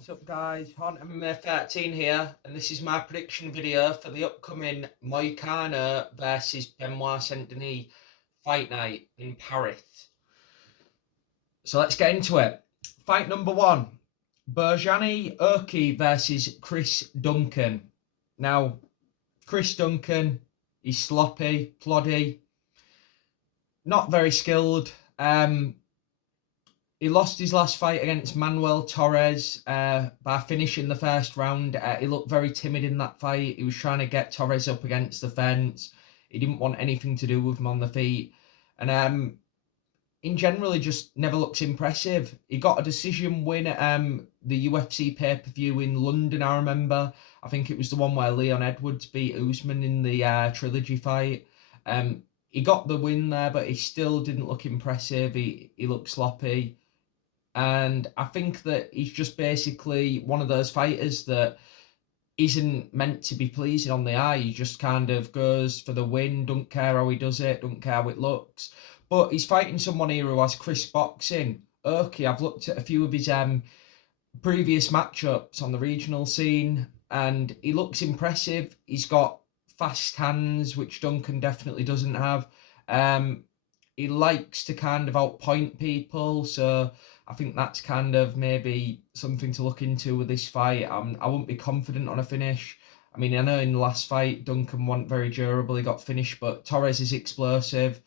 What's up guys, Haunt MMA 13 here, and this is my prediction video for the upcoming Moicano versus Benoit Denis fight night in Paris. So let's get into it. Fight number one, Berjani Urki versus Chris Duncan. Now, Chris Duncan, he's sloppy, ploddy, not very skilled. He lost his last fight against Manuel Torres by finishing the first round. He looked very timid in that fight. He was trying to get Torres up against the fence. He didn't want anything to do with him on the feet. And in general, he just never looks impressive. He got a decision win at the UFC pay-per-view in London, I remember. I think it was the one where Leon Edwards beat Usman in the trilogy fight. He got the win there, but he still didn't look impressive. He looked sloppy. And I think that he's just basically one of those fighters that isn't meant to be pleasing on the eye. He just kind of goes for the win, don't care how he does it, don't care how it looks. But he's fighting someone here who has crisp boxing. Urki, I've looked at a few of his previous matchups on the regional scene, and he looks impressive. He's got fast hands, which Duncan definitely doesn't have. He likes to kind of outpoint people, so I think that's kind of maybe something to look into with this fight. I wouldn't be confident on a finish. I mean, I know in the last fight, Duncan wasn't very durable. He got finished, but Torres is explosive.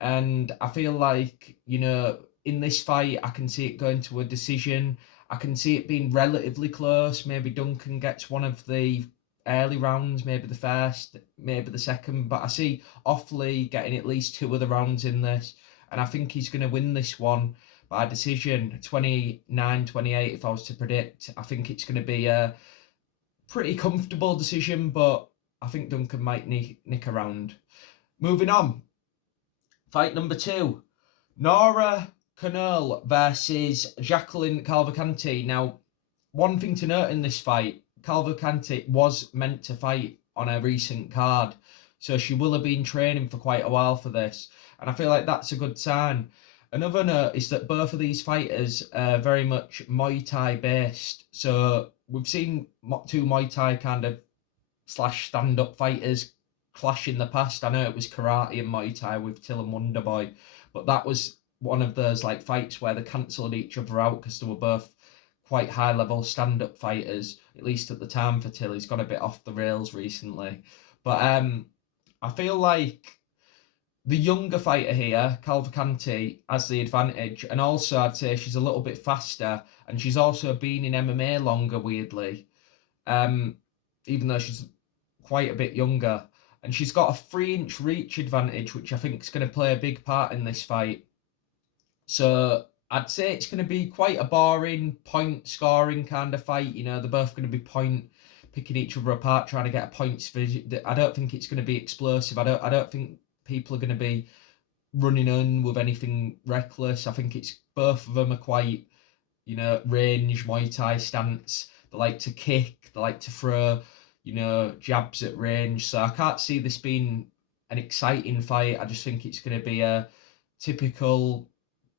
And I feel like, in this fight, I can see it going to a decision. I can see it being relatively close. Maybe Duncan gets one of the early rounds, maybe the first, maybe the second. But I see Offley getting at least two of the rounds in this. And I think he's going to win this one by decision, 29-28 if I was to predict. I think it's going to be a pretty comfortable decision, but I think Duncan might nick around. Moving on. Fight number two, Nora Canole versus Jacqueline Cavalcanti. Now, one thing to note in this fight, Cavalcanti was meant to fight on a recent card, so she will have been training for quite a while for this, and I feel like that's a good sign. Another note is that both of these fighters are very much Muay Thai based. So we've seen two Muay Thai kind of / stand-up fighters clash in the past. I know it was karate and Muay Thai with Till and Wonderboy, but that was one of those like fights where they cancelled each other out because they were both quite high-level stand-up fighters, at least at the time for Till. He's got a bit off the rails recently. But I feel like the younger fighter here, Cavalcanti, has the advantage, and also I'd say she's a little bit faster, and she's also been in MMA longer, weirdly, even though she's quite a bit younger, and she's got a 3-inch reach advantage, which I think is going to play a big part in this fight. So I'd say it's going to be quite a boring point scoring kind of fight. They're both going to be picking each other apart, trying to get points. I don't think it's going to be explosive. I don't think people are going to be running on with anything reckless. I think it's both of them are quite, range Muay Thai stance. They like to kick, they like to throw, jabs at range. So I can't see this being an exciting fight. I just think it's going to be a typical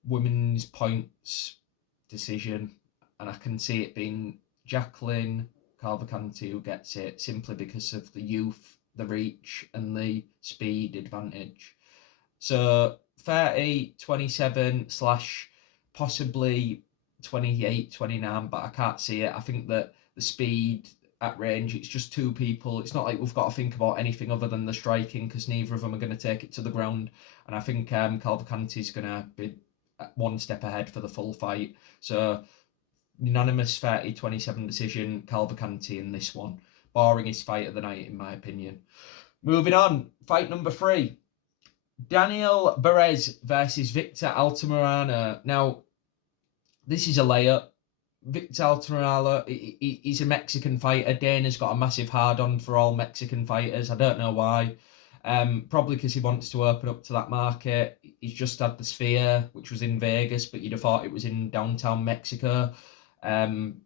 women's points decision, and I can see it being Jacqueline Cavalcanti who gets it simply because of the youth, the reach and the speed advantage. So 30-27 / possibly 28-29, but I can't see it. I think that the speed at range, it's just two people. It's not like we've got to think about anything other than the striking, because neither of them are going to take it to the ground. And I think Cavalcanti's going to be one step ahead for the full fight. So unanimous 30-27 decision, Cavalcanti in this one. Barringest fight of the night, in my opinion. Moving on, fight number 3. Daniel Perez versus Victor Altamirano. Now, this is a layup. Victor Altamirano, he's a Mexican fighter. Dana's got a massive hard-on for all Mexican fighters. I don't know why. Probably because he wants to open up to that market. He's just had the Sphere, which was in Vegas, but you'd have thought it was in downtown Mexico. The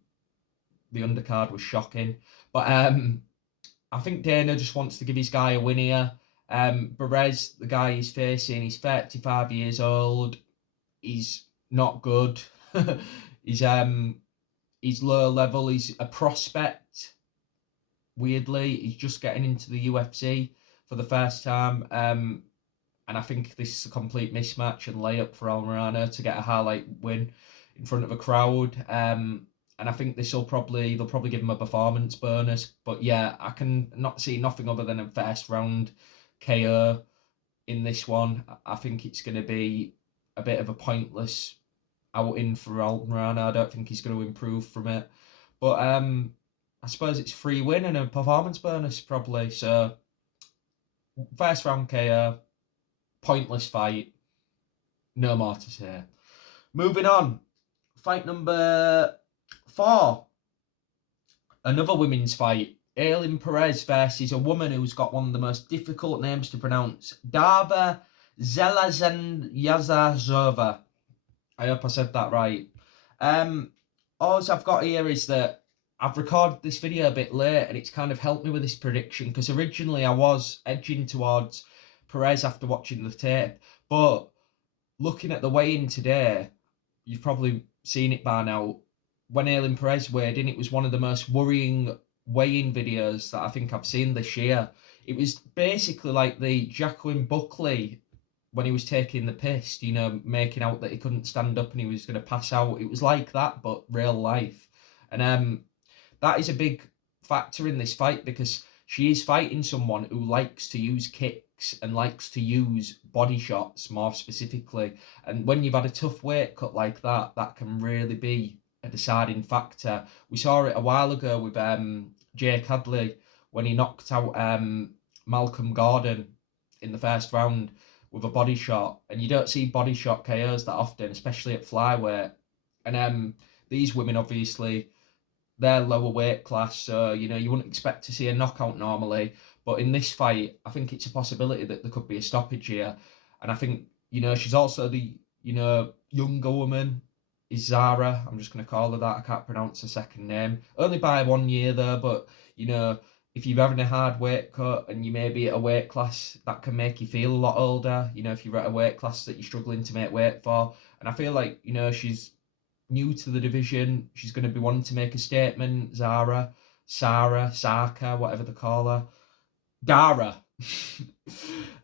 undercard was shocking. But I think Dana just wants to give his guy a win here. Perez, the guy he's facing, he's 35 years old. He's not good. He's He's low level. He's a prospect. Weirdly, he's just getting into the UFC for the first time. And I think this is a complete mismatch and layup for Almirano to get a highlight win in front of a crowd. And I think they'll probably give him a performance bonus. But yeah, I can not see nothing other than a first round KO in this one. I think it's going to be a bit of a pointless outing for Almirano. I don't think he's going to improve from it. But I suppose it's free win and a performance bonus probably. So first round KO, pointless fight. No more to say. Moving on, fight number 4. Another women's fight. Ailin Perez versus a woman who's got one of the most difficult names to pronounce. Darva Zelazanyazova. I hope I said that right. All I've got here is that I've recorded this video a bit late and it's kind of helped me with this prediction because originally I was edging towards Perez after watching the tape. But looking at the weigh-in today, you've probably seen it by now. When Ailin Perez weighed in, it was one of the most worrying weigh-in videos that I think I've seen this year. It was basically like the Jacqueline Buckley when he was taking the piss, making out that he couldn't stand up and he was going to pass out. It was like that, but real life. And that is a big factor in this fight because she is fighting someone who likes to use kicks and likes to use body shots more specifically. And when you've had a tough weight cut like that, that can really be a deciding factor. We saw it a while ago with Jake Hadley when he knocked out Malcolm Gordon in the first round with a body shot, and you don't see body shot KOs that often, especially at flyweight. And these women, obviously, they're lower weight class, so you wouldn't expect to see a knockout normally. But in this fight, I think it's a possibility that there could be a stoppage here. And I think she's also the younger woman is Zara. I'm just going to call her that. I can't pronounce her second name. Only by 1 year though, but if you're having a hard weight cut and you may be at a weight class that can make you feel a lot older, if you're at a weight class that you're struggling to make weight for. And I feel like, she's new to the division. She's going to be wanting to make a statement. Sarah, Saka, whatever they call her. Dara.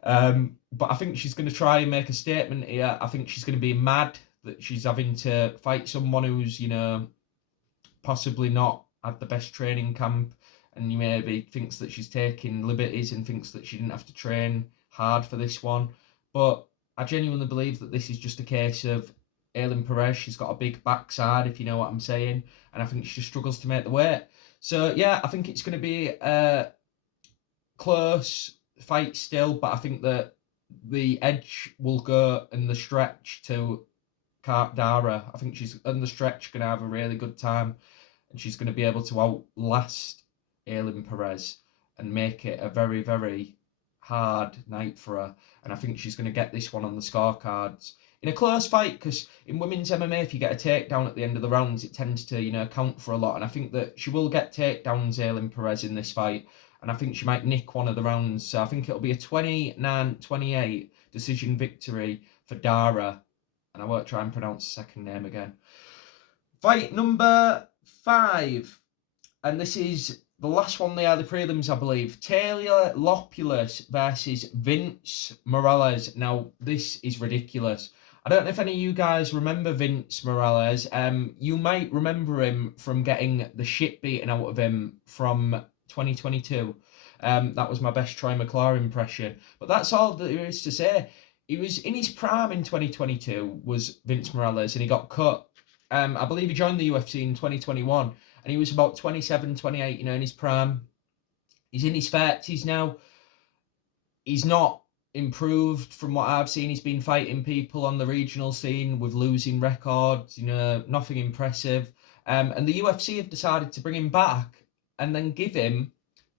But I think she's going to try and make a statement here. I think she's going to be mad that she's having to fight someone who's, possibly not at the best training camp. And you maybe thinks that she's taking liberties and thinks that she didn't have to train hard for this one. But I genuinely believe that this is just a case of Ailin Perez. She's got a big backside, if you know what I'm saying. And I think she just struggles to make the weight. So, yeah, I think it's going to be a close fight still. But I think that the edge will go in the stretch to Dara. I think she's on the stretch going to have a really good time. And she's going to be able to outlast Ailin Perez and make it a very, very hard night for her. And I think she's going to get this one on the scorecards in a close fight, because in women's MMA, if you get a takedown at the end of the rounds, it tends to, count for a lot. And I think that she will get takedowns, Ailin Perez, in this fight. And I think she might nick one of the rounds. So I think it'll be a 29-28 decision victory for Dara. And I won't try and pronounce the second name again. Fight number 5. And this is the last one there, the prelims, I believe. Taylor Lopulus versus Vince Morales. Now, this is ridiculous. I don't know if any of you guys remember Vince Morales. You might remember him from getting the shit beaten out of him from 2022. That was my best Troy McClure impression. But that's all that there is to say. He was in his prime in 2022, was Vince Morales, and he got cut. I believe he joined the UFC in 2021. And he was about 27, 28, in his prime. He's in his 30s now. He's not improved from what I've seen. He's been fighting people on the regional scene with losing records, nothing impressive. And the UFC have decided to bring him back and then give him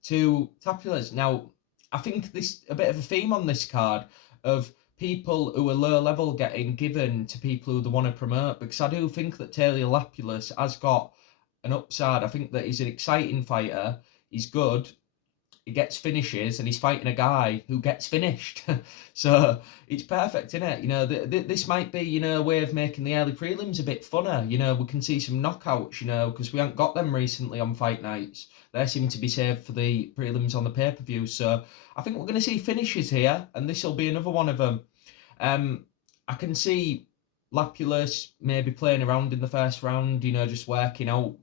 to Tapulas. Now, I think this a bit of a theme on this card of people who are low level getting given to people who they want to promote, because I do think that Taylor Lapulus has got an upside. I think that he's an exciting fighter. He's good. he gets finishes, and he's fighting a guy who gets finished. So it's perfect, isn't it? You know, this might be, you know, a way of making the early prelims a bit funner. You know, we can see some knockouts, you know, because we haven't got them recently on fight nights. They seem to be saved for the prelims on the pay-per-view. So I think we're going to see finishes here, and this will be another one of them. I can see Lapulus maybe playing around in the first round, you know, just working out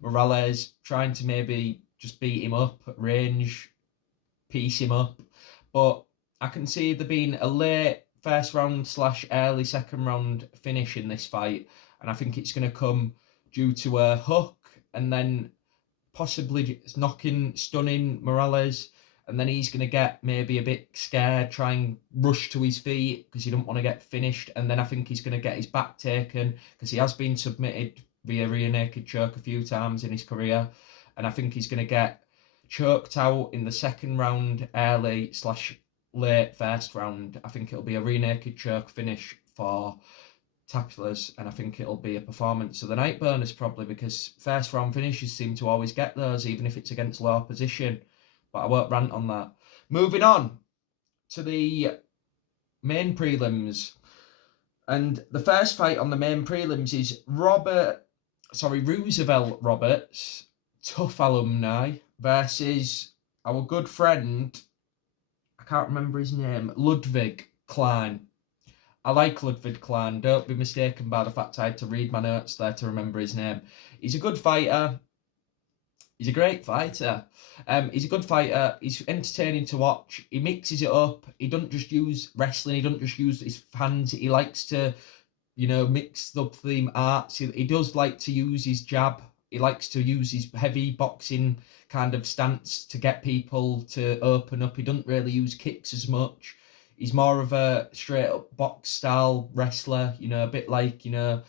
Morales, trying to maybe just beat him up at range, piece him up. But I can see there being a late first round / early second round finish in this fight. And I think it's going to come due to a hook and then possibly stunning Morales. And then he's going to get maybe a bit scared, try and rush to his feet because he don't want to get finished. And then I think he's going to get his back taken because he has been submitted via rear naked choke a few times in his career. And I think he's going to get choked out in the second round, early / late first round. I think it'll be a rear naked choke finish for Tapulers, and I think it'll be a performance of the night burners probably, because first round finishes seem to always get those, even if it's against low opposition. But I won't rant on that. Moving on to the main prelims. And the first fight on the main prelims is Roosevelt Roberts, tough alumni, versus our good friend, I can't remember his name, Ludwig Klein. I like Ludwig Klein. Don't be mistaken by the fact I had to read my notes there to remember his name. He's a good fighter. He's a great fighter. He's a good fighter. He's entertaining to watch. He mixes it up. He doesn't just use wrestling. He doesn't just use his hands. He likes to, you know, mix up theme arts. He does like to use his jab. He likes to use his heavy boxing kind of stance to get people to open up. He doesn't really use kicks as much. He's more of a straight up box style wrestler, you know, a bit like, you know,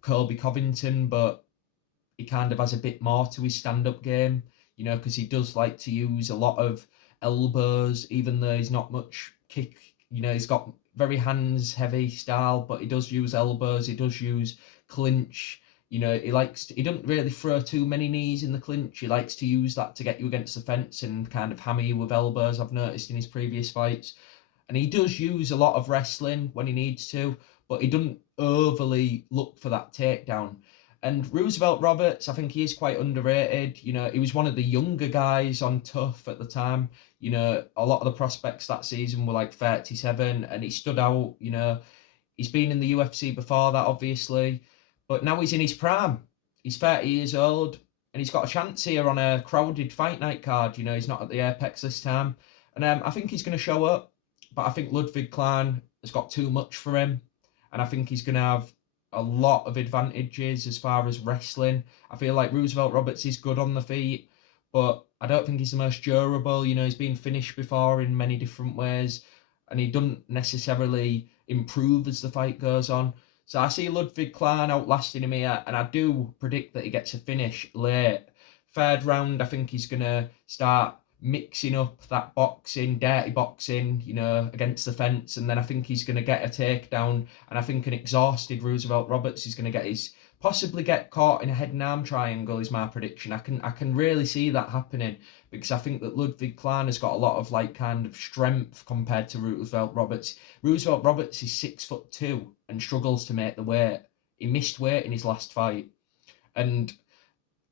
Colby Covington, but he kind of has a bit more to his stand-up game, you know, because he does like to use a lot of elbows, even though he's not much kick, you know, he's got very hands-heavy style, but he does use elbows, he does use clinch, you know, he doesn't really throw too many knees in the clinch, he likes to use that to get you against the fence and kind of hammer you with elbows, I've noticed in his previous fights. And he does use a lot of wrestling when he needs to, but he doesn't overly look for that takedown. And Roosevelt Roberts, I think he is quite underrated. You know, he was one of the younger guys on Tough at the time. You know, a lot of the prospects that season were like 37, and he stood out. You know, he's been in the UFC before that, obviously, but now he's in his prime. He's 30 years old, and he's got a chance here on a crowded fight night card. You know, he's not at the Apex this time. And I think he's going to show up, but I think Ludwig Klein has got too much for him, and I think he's going to have a lot of advantages as far as wrestling. I feel like Roosevelt Roberts is good on the feet, but I don't think he's the most durable. You know, he's been finished before in many different ways, and he doesn't necessarily improve as the fight goes on. So I see Ludwig Klein outlasting him here, and I do predict that he gets a finish late. Third round, I think he's going to start mixing up that boxing, dirty boxing, you know, against the fence, and then I think he's going to get a takedown, and I think an exhausted Roosevelt Roberts is going to possibly get caught in a head and arm triangle is my prediction. I can really see that happening, because I think that Ludwig Klein has got a lot of like kind of strength compared to Roosevelt Roberts. Roosevelt Roberts is 6'2" and struggles to make the weight. He missed weight in his last fight, and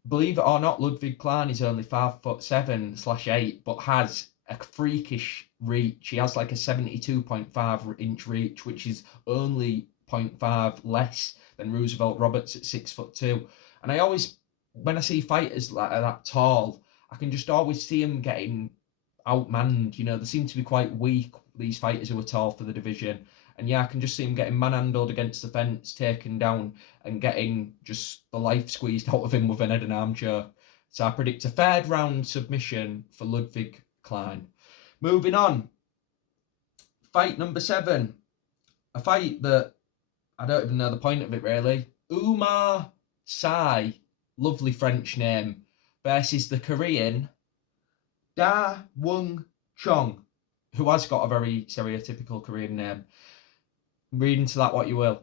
believe it or not, Ludwig Klein is only 5'7" / 8", but has a freakish reach. He has like a 72.5 inch reach, which is only 0.5 less than Roosevelt Roberts at 6'2". And I always, when I see fighters like that tall, I can just always see them getting outmanned. You know, they seem to be quite weak, these fighters who are tall for the division. And yeah, I can just see him getting manhandled against the fence, taken down, and getting just the life squeezed out of him with an head and arm choke. So I predict a third round submission for Ludwig Klein. Moving on. Fight number 7. A fight that I don't even know the point of it really. Umar Sai, lovely French name, versus the Korean Da Wung Chong, who has got a very stereotypical Korean name. Read into that what you will.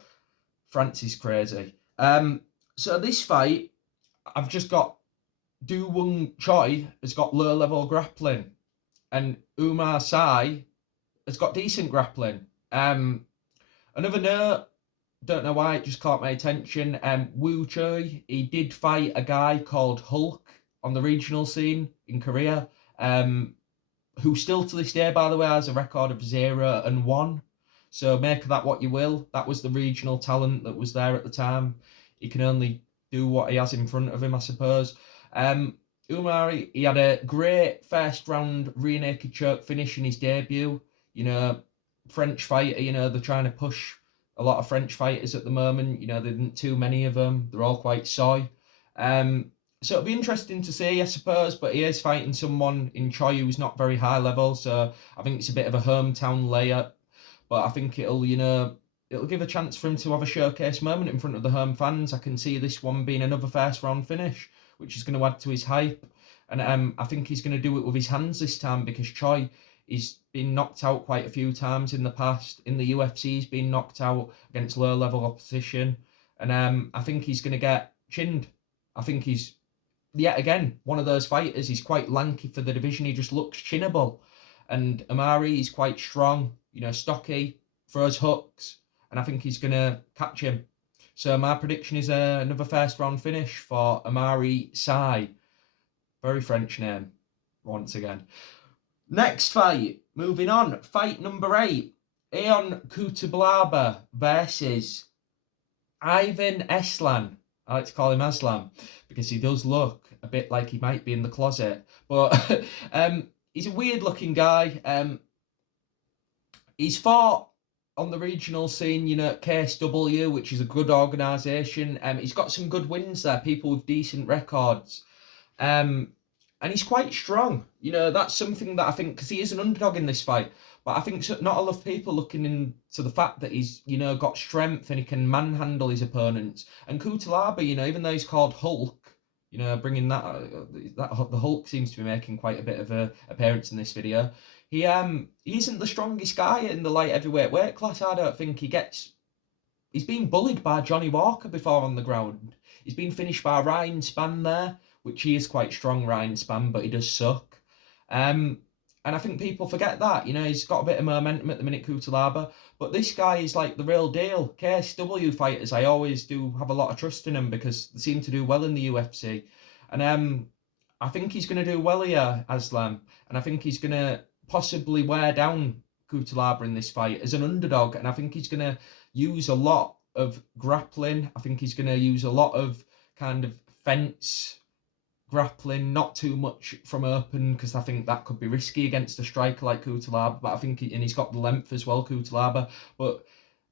France is crazy. So this fight, I've just got Do Wung Choi has got low level grappling. And Umar Sai has got decent grappling. Another note, don't know why, it just caught my attention. Woo Choi, he did fight a guy called Hulk on the regional scene in Korea, who still to this day, by the way, has a record of 0-1. So make of that what you will. That was the regional talent that was there at the time. He can only do what he has in front of him, I suppose. Umar, he had a great first round rear naked choke finish in his debut. You know, French fighter, you know, they're trying to push a lot of French fighters at the moment. You know, there isn't too many of them. They're all quite soy. So it'll be interesting to see, I suppose, but he is fighting someone in Choi who's not very high level, so I think it's a bit of a hometown layup. But I think it'll, you know, it'll give a chance for him to have a showcase moment in front of the home fans. I can see this one being another first round finish, which is going to add to his hype. And I think he's going to do it with his hands this time, because Choi, he's been knocked out quite a few times in the past. In the UFC, he's been knocked out against low level opposition. And I think he's going to get chinned. I think he's, yet again, one of those fighters. He's quite lanky for the division. He just looks chinnable. And Amari, he's quite strong, you know, stocky, throws hooks, and I think he's going to catch him. So my prediction is another first round finish for Amari Sai. Very French name, once again. Next fight, moving on. Fight number 8. Aeon Kutablaba versus Ivan Eslan. I like to call him Aslam because he does look a bit like he might be in the closet. But he's a weird looking guy. He's fought on the regional scene, you know, KSW, which is a good organisation. He's got some good wins there, people with decent records. And he's quite strong. You know, that's something that I think, because he is an underdog in this fight, but I think not a lot of people looking into the fact that he's, you know, got strength and he can manhandle his opponents. And Kutalaba, you know, even though he's called Hulk, you know, bringing that the Hulk seems to be making quite a bit of a appearance in this video. He isn't the strongest guy in the light heavyweight weight class. I don't think he's been bullied by Johnny Walker before on the ground. He's been finished by Ryan Spann there, which he is quite strong, Ryan Spann, but he does suck. And I think people forget that. You know, he's got a bit of momentum at the minute, Kutalaba. But this guy is like the real deal. KSW fighters, I always do have a lot of trust in them because they seem to do well in the UFC. And I think he's going to do well here, Aslam. And I think he's going to possibly wear down Kutalaba in this fight as an underdog. And I think he's going to use a lot of grappling. I think he's going to use a lot of kind of fence grappling, not too much from open, because I think that could be risky against a striker like Kutalaba. But I think and he's got the length as well, Kutalaba. But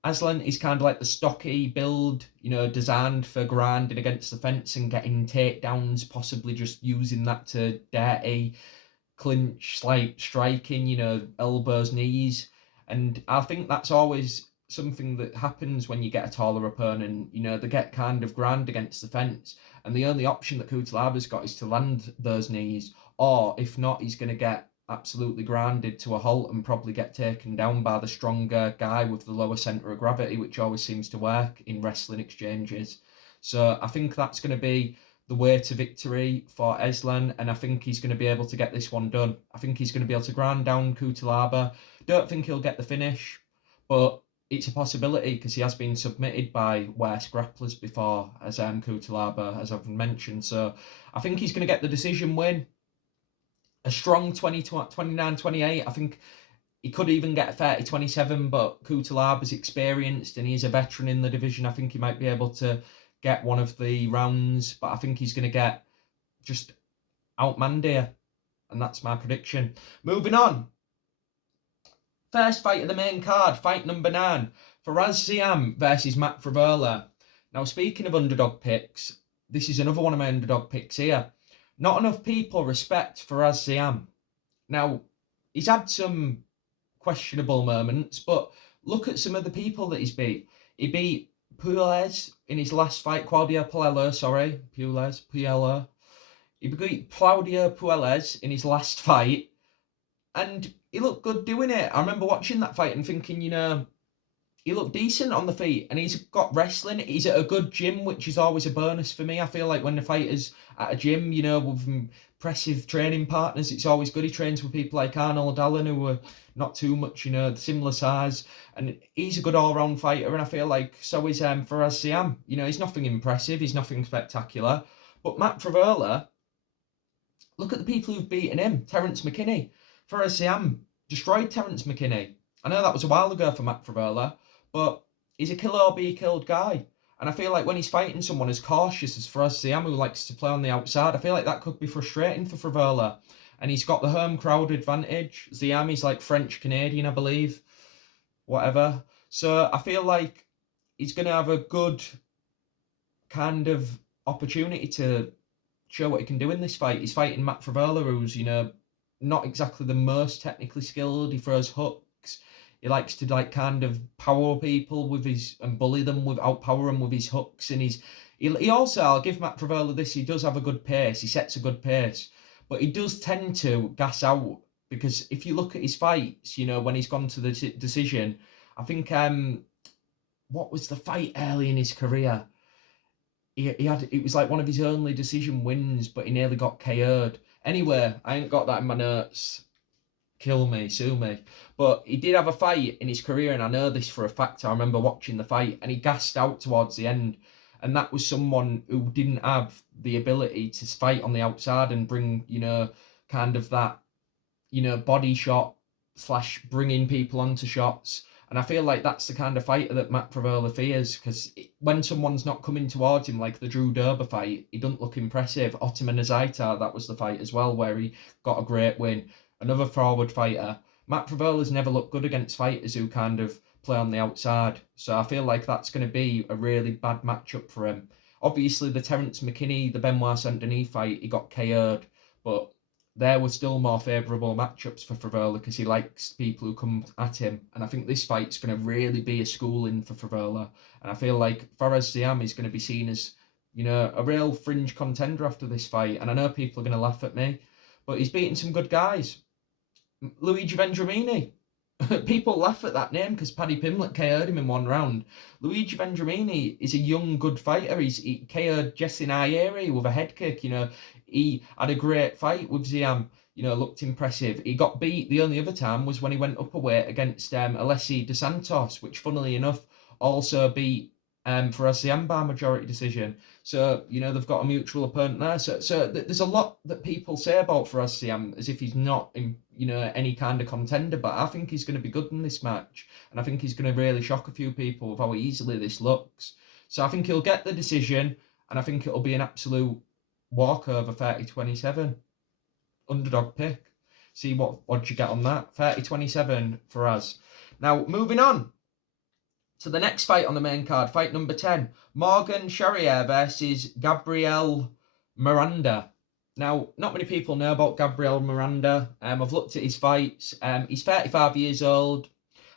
Aslan is kind of like the stocky build, you know, designed for grinding against the fence and getting takedowns, possibly just using that to dirty clinch, like striking, you know, elbows, knees. And I think that's always something that happens when you get a taller opponent. You know, they get kind of grind against the fence. And the only option that Kutalaba's got is to land those knees. Or if not, he's going to get absolutely grounded to a halt and probably get taken down by the stronger guy with the lower centre of gravity, which always seems to work in wrestling exchanges. So I think that's going to be the way to victory for Eslan, and I think he's going to be able to get this one done. I think he's going to be able to grind down Kutalaba. Don't think he'll get the finish, but it's a possibility because he has been submitted by worse grapplers before, as Kutalaba, as I've mentioned. So I think he's going to get the decision win. A strong 29-28. I think he could even get a 30-27, but Kutalaba's experienced and he's a veteran in the division. I think he might be able to get one of the rounds, but I think he's going to get just outmanned here. And that's my prediction. Moving on. First fight of the main card, fight number 9. Faraz Ziam versus Matt Frivola. Now, speaking of underdog picks, this is another one of my underdog picks here. Not enough people respect Faraz Ziam. Now, he's had some questionable moments, but look at some of the people that he's beat. He beat Puelles in his last fight, Claudio Puello, sorry, Puello. He beat Claudio Puelles in his last fight, and he looked good doing it. I remember watching that fight and thinking, you know, he looked decent on the feet, and he's got wrestling. He's at a good gym, which is always a bonus for me. I feel like when the fighter's at a gym, you know, with impressive training partners, it's always good. He trains with people like Arnold Allen, who are not too much, you know, similar size, and he's a good all-round fighter. And I feel like so is Faraz Siam. You know, he's nothing impressive, he's nothing spectacular, but Matt Frevola, look at the people who've beaten him. Terence McKinney, Faraz Siam destroyed Terence McKinney. I know that was a while ago for Matt Frevola, but he's a kill or be killed guy. And I feel like when he's fighting someone as cautious as Faraz Siam, who likes to play on the outside, I feel like that could be frustrating for Frevola. And he's got the home crowd advantage. Siam is like French Canadian, I believe. Whatever. So I feel like he's going to have a good kind of opportunity to show what he can do in this fight. He's fighting Matt Frevola, who's, you know, not exactly the most technically skilled. He throws hooks. He likes to like kind of power people with his and bully them with outpower them with his hooks. And he also, I'll give Matt Frevola this, he does have a good pace. He sets a good pace, but he does tend to gas out, because if you look at his fights, you know, when he's gone to the decision, I think what was the fight early in his career? He had, it was like one of his only decision wins, but he nearly got KO'd. Anyway, I ain't got that in my notes. Kill me, sue me. But he did have a fight in his career, and I know this for a fact. I remember watching the fight, and he gassed out towards the end. And that was someone who didn't have the ability to fight on the outside and bring, you know, kind of that, you know, body shot slash bringing people onto shots. And I feel like that's the kind of fighter that Matt Frevola fears, because when someone's not coming towards him, like the Drew Dober fight, he doesn't look impressive. Ottoman Azaitar, that was the fight as well, where he got a great win. Another forward fighter. Matt Frevola's never looked good against fighters who kind of play on the outside. So I feel like that's going to be a really bad matchup for him. Obviously, the Terence McKinney, the Benoit Saint Denis fight, he got KO'd, but there were still more favourable matchups for Frevola because he likes people who come at him. And I think this fight's going to really be a schooling for Frevola. And I feel like Faraz Siam is going to be seen as, you know, a real fringe contender after this fight. And I know people are going to laugh at me, but he's beaten some good guys. Luigi Vendramini. People laugh at that name because Paddy Pimblett KO'd him in one round. Luigi Vendramini is a young, good fighter. He KO'd Jesse Nairi with a head kick. You know, he had a great fight with Ziam. You know, looked impressive. He got beat. The only other time was when he went up a weight against Alessi Dos Santos, which, funnily enough, also beat Faraz Ziam by majority decision. So, you know, they've got a mutual opponent there. So there's a lot that people say about Faraz Ziam as if he's not, in, you know, any kind of contender. But I think he's going to be good in this match. And I think he's going to really shock a few people with how easily this looks. So I think he'll get the decision. And I think it'll be an absolute walkover 30-27. Underdog pick. See what you get on that. 30-27 for us. Now, moving on to the next fight on the main card, fight number 10, Morgan Charrier versus Gabriel Miranda. Now, not many people know about Gabriel Miranda. I've looked at his fights. He's 35 years old.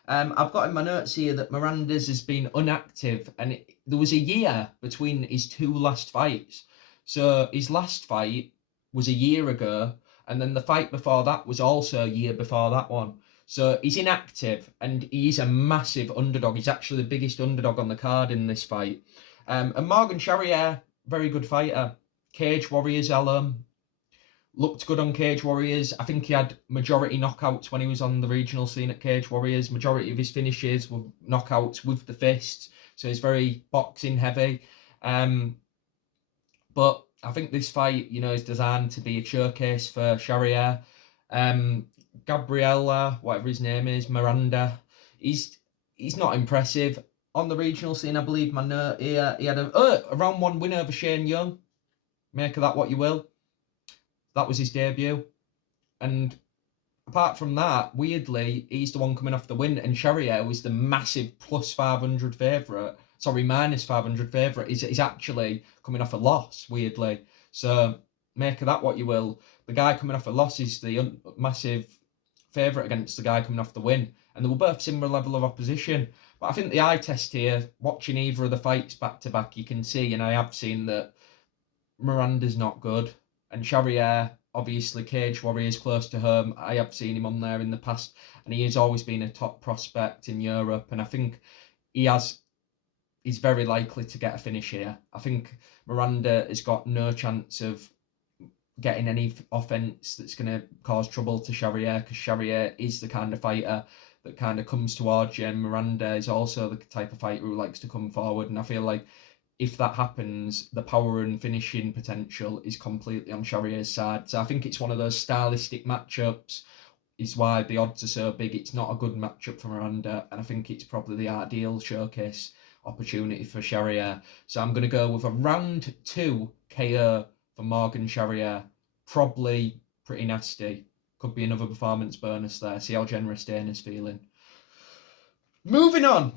I've got in my notes here that Miranda's has been inactive, and there was a year between his two last fights. So his last fight was a year ago, and then the fight before that was also a year before that one. So he's inactive, and he's a massive underdog. He's actually the biggest underdog on the card in this fight. And Morgan Charrier, very good fighter. Cage Warriors alum. Looked good on Cage Warriors. I think he had majority knockouts when he was on the regional scene at Cage Warriors. Majority of his finishes were knockouts with the fists. So he's very boxing heavy. But I think this fight, you know, is designed to be a showcase for Charrier. Gabriela, whatever his name is, Miranda, he's not impressive. On the regional scene, I believe my note here, he had a round one win over Shane Young. Make of that what you will. That was his debut. And apart from that, weirdly, he's the one coming off the win, and Charrier was the massive plus 500 favourite. Sorry, minus 500 favourite. He's actually coming off a loss, weirdly. So make of that what you will. The guy coming off a loss is the massive favourite against the guy coming off the win. And they were both similar level of opposition. But I think the eye test here, watching either of the fights back to back, you can see, and I have seen, that Miranda's not good. And Charrier, obviously, Cage Warriors close to home. I have seen him on there in the past, and he has always been a top prospect in Europe. And I think he's very likely to get a finish here. I think Miranda has got no chance of getting any offense that's going to cause trouble to Charrier, because Charrier is the kind of fighter that kind of comes towards you, and Miranda is also the type of fighter who likes to come forward. And I feel like if that happens, the power and finishing potential is completely on Charrier's side. So I think it's one of those stylistic matchups, is why the odds are so big. It's not a good matchup for Miranda, and I think it's probably the ideal showcase opportunity for Charrier. So I'm going to go with a round 2 KO for Morgan Charrier. Probably pretty nasty. Could be another performance bonus there. See how generous Denis feeling. Moving on.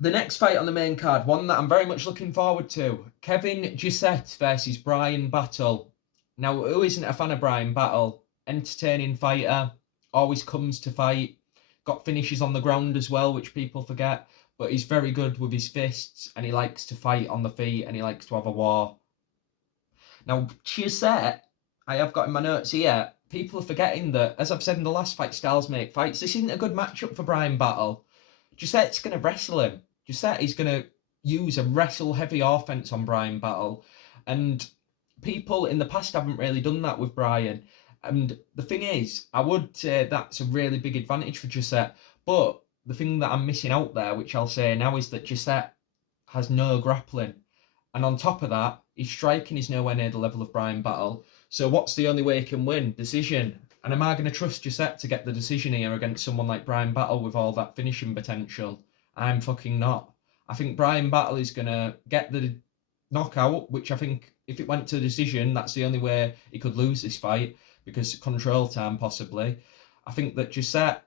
The next fight on the main card, one that I'm very much looking forward to. Kevin Gisette versus Brian Battle. Now, who isn't a fan of Brian Battle? Entertaining fighter. Always comes to fight. Got finishes on the ground as well, which people forget. But he's very good with his fists, and he likes to fight on the feet, and he likes to have a war. Now, Gisette, I have got in my notes here, people are forgetting that, as I've said in the last fight, styles make fights. This isn't a good matchup for Brian Battle. Gisette's going to wrestle him. Gisette is going to use a wrestle-heavy offense on Brian Battle. And people in the past haven't really done that with Brian. And the thing is, I would say that's a really big advantage for Gisette. But the thing that I'm missing out there, which I'll say now, is that Gisette has no grappling. And on top of that, his striking is nowhere near the level of Brian Battle. So what's the only way he can win? Decision. And am I going to trust Gisette to get the decision here against someone like Brian Battle with all that finishing potential? I'm fucking not. I think Brian Battle is going to get the knockout, which I think if it went to decision, that's the only way he could lose this fight, because control time possibly. I think that Gisette,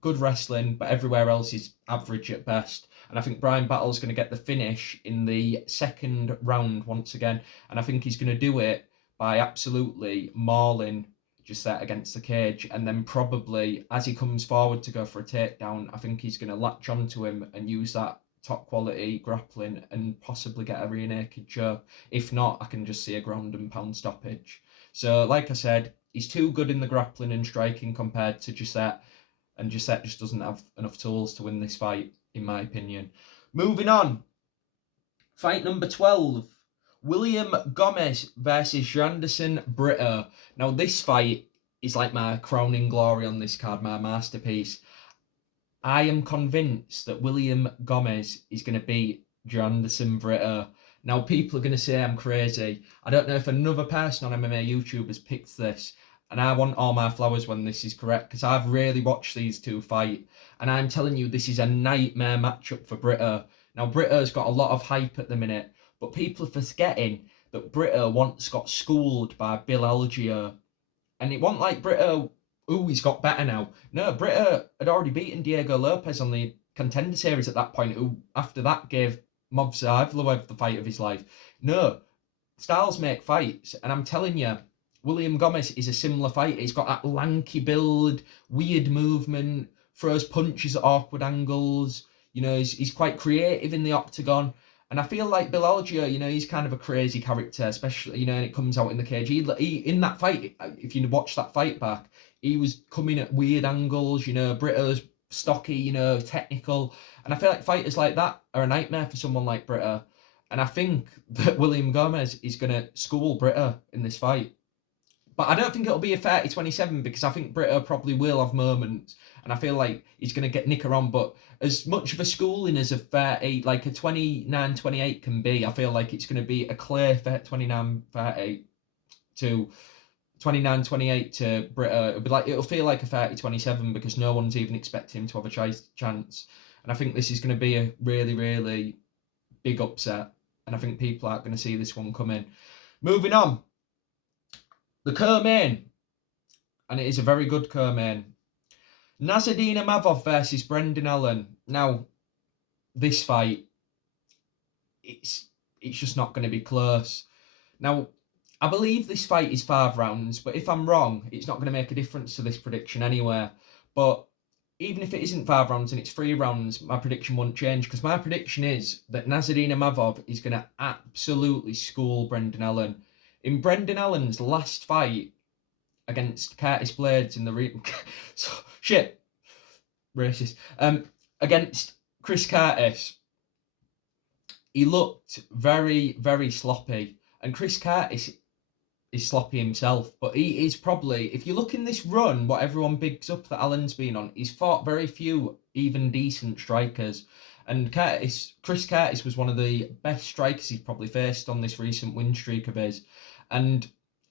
good wrestling, but everywhere else is average at best. And I think Brian Battle's going to get the finish in the second round once again. And I think he's going to do it by absolutely mauling Gisette against the cage. And then probably, as he comes forward to go for a takedown, I think he's going to latch onto him and use that top quality grappling and possibly get a rear naked choke. If not, I can just see a ground and pound stoppage. So, like I said, he's too good in the grappling and striking compared to Gisette. And Gisette just doesn't have enough tools to win this fight, in my opinion. Moving on. Fight number 12. William Gomez versus Janderson Brito. Now, this fight is like my crowning glory on this card, my masterpiece. I am convinced that William Gomez is going to beat Janderson Brito. Now, people are going to say I'm crazy. I don't know if another person on MMA YouTube has picked this, and I want all my flowers when this is correct, because I've really watched these two fight, and I'm telling you, this is a nightmare matchup for Brito. Now, Brito's got a lot of hype at the minute, but people are forgetting that Brito once got schooled by Bill Algeo. And it wasn't like Brito, he's got better now. No, Brito had already beaten Diego Lopez on the Contender Series at that point, who after that gave Movsar Evloev the fight of his life. No, styles make fights, and I'm telling you, William Gomez is a similar fighter. He's got that lanky build, weird movement, throws punches at awkward angles. You know, he's quite creative in the octagon. And I feel like Bill Algeo, you know, he's kind of a crazy character, especially, you know, when it comes out in the cage. He in that fight, if you watch that fight back, he was coming at weird angles, you know, Brito's stocky, you know, technical. And I feel like fighters like that are a nightmare for someone like Brito. And I think that William Gomez is going to school Brito in this fight. But I don't think it'll be a 30-27, because I think Brito probably will have moments, and I feel like he's going to get Nicker on. But as much of a schooling as a 30, like a 29-28 can be, I feel like it's going to be a clear 29-30 to 29-28 to Brito. It'll feel like a 30-27, because no one's even expecting him to have a chance. And I think this is going to be a really, really big upset, and I think people aren't going to see this one coming. Moving on. The co-main, and it is a very good co-main. Nasruddin Imavov versus Brendan Allen. Now, this fight, it's just not going to be close. Now, I believe this fight is 5 rounds, but if I'm wrong, it's not going to make a difference to this prediction anywhere. But even if it isn't 5 rounds and it's 3 rounds, my prediction won't change, because my prediction is that Nasruddin Imavov is going to absolutely school Brendan Allen. In Brendan Allen's last fight against Curtis Blades in the racist, against Chris Curtis, he looked very, very sloppy. And Chris Curtis is sloppy himself, but he is probably, if you look in this run, what everyone bigs up that Allen's been on, he's fought very few even decent strikers. And Chris Curtis was one of the best strikers he's probably faced on this recent win streak of his. And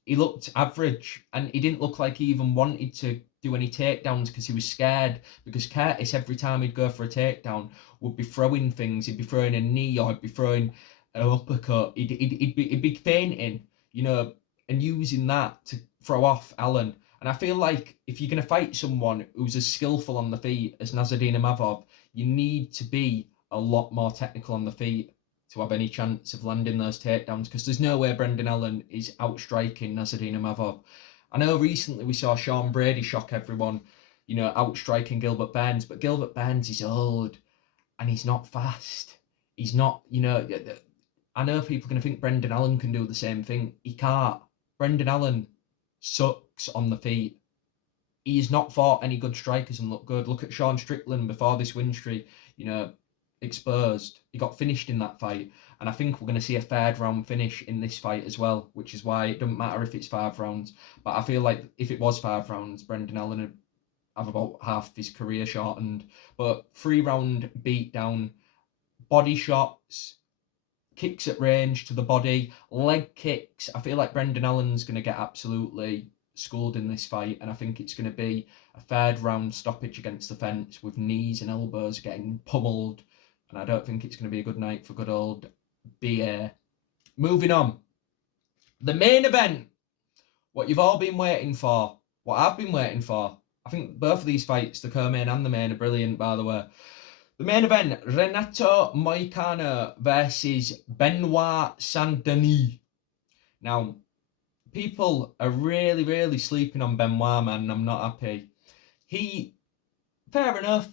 he looked average, and he didn't look like he even wanted to do any takedowns because he was scared. Because Curtis, every time he'd go for a takedown, would be throwing things. He'd be throwing a knee, or he'd be throwing an uppercut. He'd be feinting, you know, and using that to throw off Allen. And I feel like if you're going to fight someone who's as skillful on the feet as Nassourdine Imavov, you need to be a lot more technical on the feet to have any chance of landing those takedowns, because there's no way Brendan Allen is outstriking Nassourdine Imavov. I know recently we saw Sean Brady shock everyone, you know, outstriking Gilbert Burns, but Gilbert Burns is old and he's not fast. He's not, you know, I know people are going to think Brendan Allen can do the same thing. He can't. Brendan Allen sucks on the feet. He's not fought any good strikers and looked good. Look at Sean Strickland before this win streak, you know, exposed. He got finished in that fight. And I think we're going to see a third round finish in this fight as well, which is why it doesn't matter if it's 5 rounds. But I feel like if it was 5 rounds, Brendan Allen would have about half of his career shortened. But 3-round beatdown, body shots, kicks at range to the body, leg kicks. I feel like Brendan Allen's going to get absolutely schooled in this fight, and I think it's going to be a 3rd round stoppage against the fence with knees and elbows getting pummeled, and I don't think it's going to be a good night for good old BA. Moving on. The main event, what you've all been waiting for, what I've been waiting for. I think both of these fights, the co-main and the main, are brilliant, by the way. The main event, Renato Moicano versus Benoit Saint-Denis. Now, people are really, really sleeping on Benoit, man, and I'm not happy. Fair enough,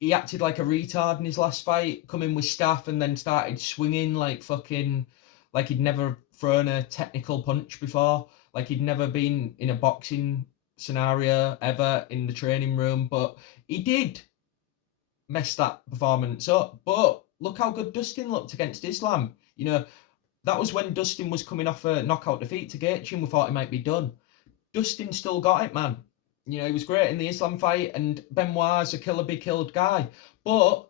he acted like a retard in his last fight, coming with staff and then started swinging like he'd never thrown a technical punch before, like he'd never been in a boxing scenario ever in the training room, but he did mess that performance up. But look how good Dustin looked against Islam. You know, that was when Dustin was coming off a knockout defeat to Gaethje and we thought he might be done. Dustin still got it, man. You know, he was great in the Islam fight, and Benoit's a killer be killed guy. But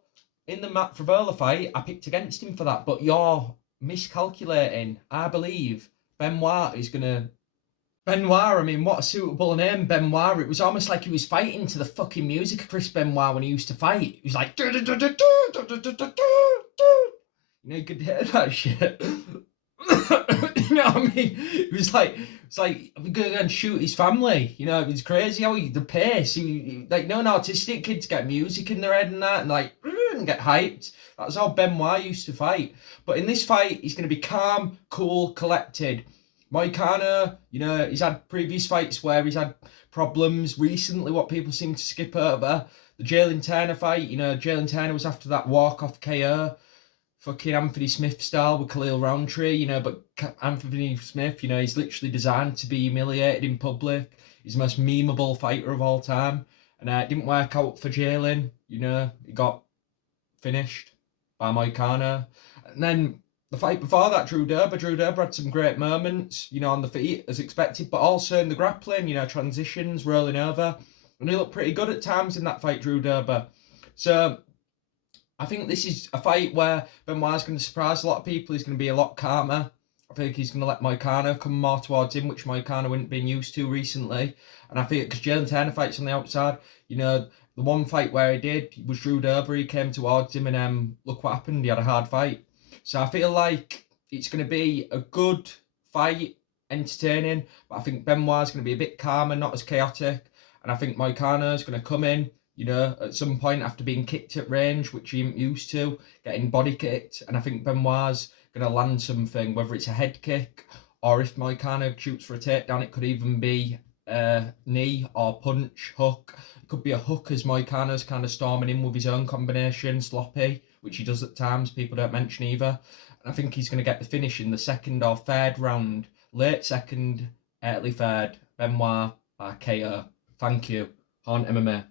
in the Matt Favola fight, I picked against him for that. But you're miscalculating. I believe Benoit is going to... Benoit, I mean, what a suitable name, Benoit. It was almost like he was fighting to the fucking music of Chris Benoit when he used to fight. He was like... You know, you could hear that shit. You know what I mean? It's like I'm gonna go and shoot his family. You know, it's crazy how the pace. Like no autistic kids get music in their head and that, and like and get hyped. That's how Benoit used to fight. But in this fight, he's gonna be calm, cool, collected. Moicano, you know, he's had previous fights where he's had problems. Recently, what people seem to skip over, the Jalen Turner fight. You know, Jalen Turner was after that walk-off KO. Fucking Anthony Smith style with Khalil Roundtree, you know, but Anthony Smith, you know, he's literally designed to be humiliated in public. He's the most memeable fighter of all time. And it didn't work out for Jalen, you know, he got finished by Moicano. And then the fight before that, Drew Dober had some great moments, you know, on the feet as expected, but also in the grappling, you know, transitions, rolling over. And he looked pretty good at times in that fight, Drew Dober. So I think this is a fight where Benoit's going to surprise a lot of people. He's going to be a lot calmer. I think he's going to let Moicano come more towards him, which Moicano hadn't been used to recently. And I think because Jalen Turner fights on the outside, you know, the one fight where he did was Drew Dober. He came towards him and look what happened. He had a hard fight. So I feel like it's going to be a good fight, entertaining. But I think Benoit's going to be a bit calmer, not as chaotic. And I think Moicano's going to come in, you know, at some point after being kicked at range, which he ain't used to, getting body kicked. And I think Benoit's going to land something, whether it's a head kick or if Moicano shoots for a takedown, it could even be knee or punch, hook. It could be a hook as Moicano's kind of storming in with his own combination, sloppy, which he does at times. People don't mention either. And I think he's going to get the finish in the 2nd or 3rd round, late 2nd, early 3rd. Benoit by KO. Thank you. Horn MMA.